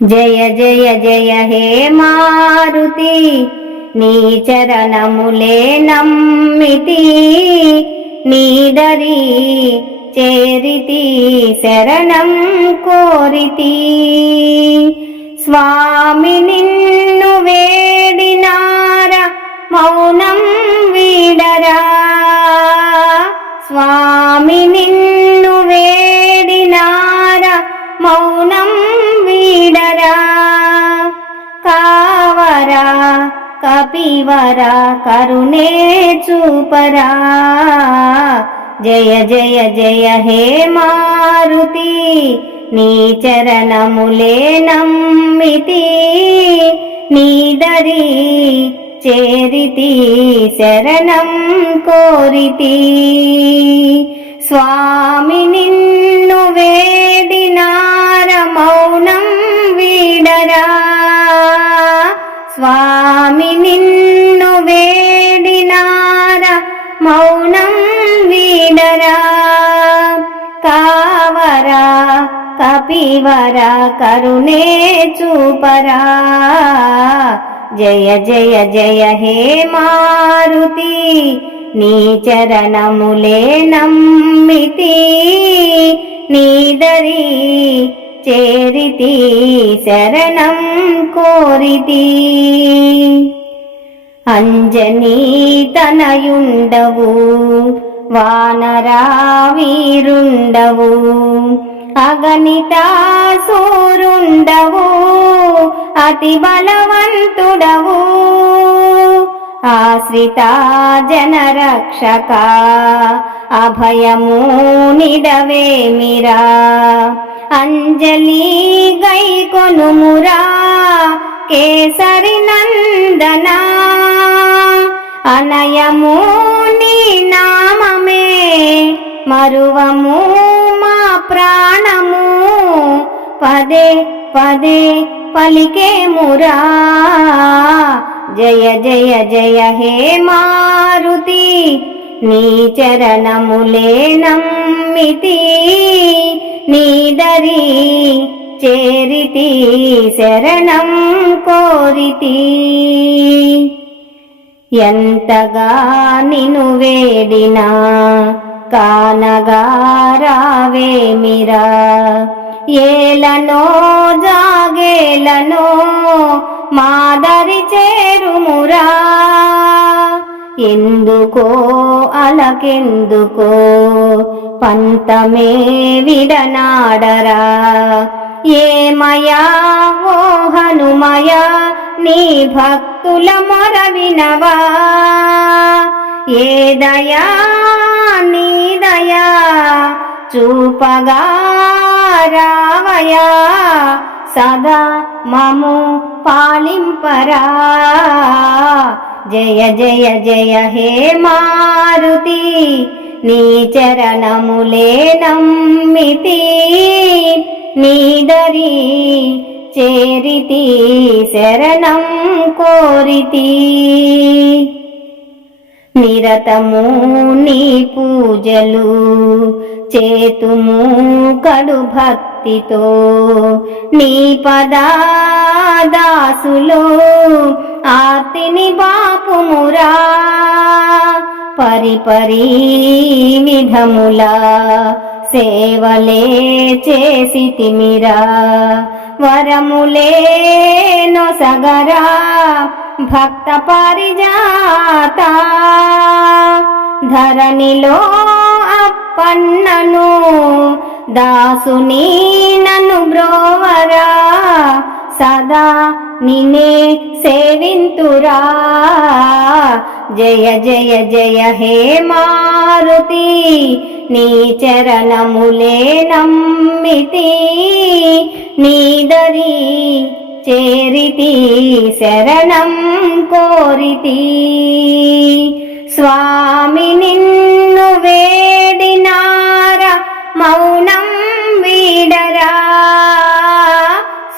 జయ జయ జయ హే మారుతి నీ చరణములే నమ్మితి నీదరి చేరితి శరణం కోరితి స్వామి నిన్ను వేడినార మౌనం వీడరా స్వామి నిన్ను వేడినార మౌనం వీడరా కావరా కపివరా కరుణే చూపరా జయ జయ జయ హే మారుతి నీ చరణములే నమ్మితి నీదరి చేరితి శరణం కోరితి స్వామి నిన్ను వేడినార మౌనం వీడరా స్వామి నిన్ను వేడినార మౌనం వీడరా కావరా కపివరా కరుణే చూపరా జయ జయ జయ హే మారుతి నీ చరణములే నమ్మితి నీదరి చేరితి శరణం కోరితి అంజనీ తనయుండవు వానరా వీరుండవు అగణితాసూరుండవు అతి బలవంతుడవు ఆశ్రిత జనరక్షక అభయము నిడవేమిరా అంజలి గైకొనుమురా కేసరి నందన అనయము నీ నామమే మరువము మా ప్రాణము పదే పదే పలికేమురా జయ జయ జయ హే మారుతి నీ చరణములే నమ్మితి నీదరి చేరితి శరణం కోరితి ఎంతగా నిను వేడినా కానగా రావేమిరా ఏలనో జాగేలనో మాదరి చేరుమురా ఎందుకో అలకెందుకో పంతమే విడనాడరా ఏమయా ఓ హనుమయా నీ భక్తుల మొర వినవా ఏ దయా నీ దయా చూపగా రావయా సదా మము పాలింపరా జయ జయ జయ హే మారుతి నీ చరణములే నమ్మితి నీదరి చేరితి శరణం కోరితి నిరతము నీ పూజలు చేతుము కడు భక్తితో నీ పదాదాసులు ఆర్తిని బాపుమురా పరిపరి విధములా సేవలే చేసితిమిరా వరములే నొసగరా భక్త పారిజాత ధరణిలో అప్పన్నను దాసుని నన్ను బ్రోవరా సదా నిన్నే సేవింతురా జయ జయ జయ హే మారుతి నీ చరణములే నమ్మితి నీదరి చేరితి శరణం కోరితి స్వామి నిన్ను వేడినార మౌనం వీడరా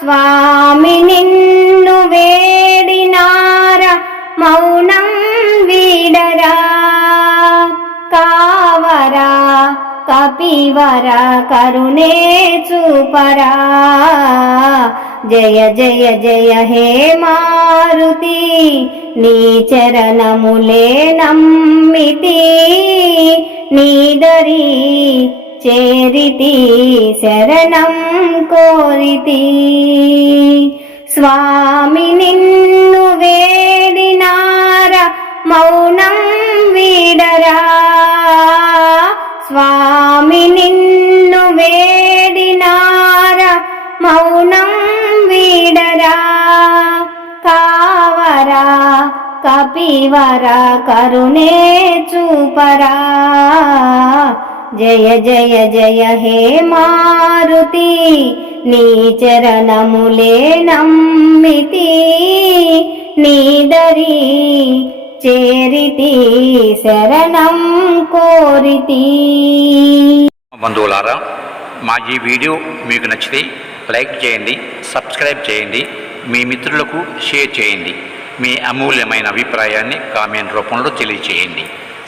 స్వామి నిన్ను వేడినార మౌనం వీడరా కావరా కపివర కరుణే చూపరా జయ జయ జయ హే మారుతి నీ చరణములే నమ్మితి నీదరి చేరితి శరణం కోరితి స్వామి నిన్ను వేడినార మౌనం వీడరా స్వామి నిన్ను వేడినార మౌనం వీడరా కావరా కపివరా కరుణే చూపరా జయ జయ జయ హే మారుతి నీ చరణములే నమ్మితి నీదరి చేరితి శరణం కోరితి. బంధువులారా, మా ఈ వీడియో మీకు నచ్చితే లైక్ చేయండి, సబ్స్క్రైబ్ చేయండి, మీ మిత్రులకు షేర్ చేయండి. మీ అమూల్యమైన అభిప్రాయాన్ని కామెంట్ రూపంలో తెలియచేయండి.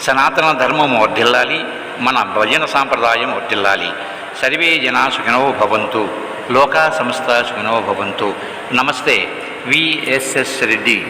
సనాతన ధర్మం వర్ధిల్లాలి, మన భజన సాంప్రదాయం వర్ధిల్లాలి. సర్వే జనా సుఖినో భవంతు, లోకా సమస్త సుఖినో భవంతు. నమస్తే, విఎస్ఎస్ రెడ్డి.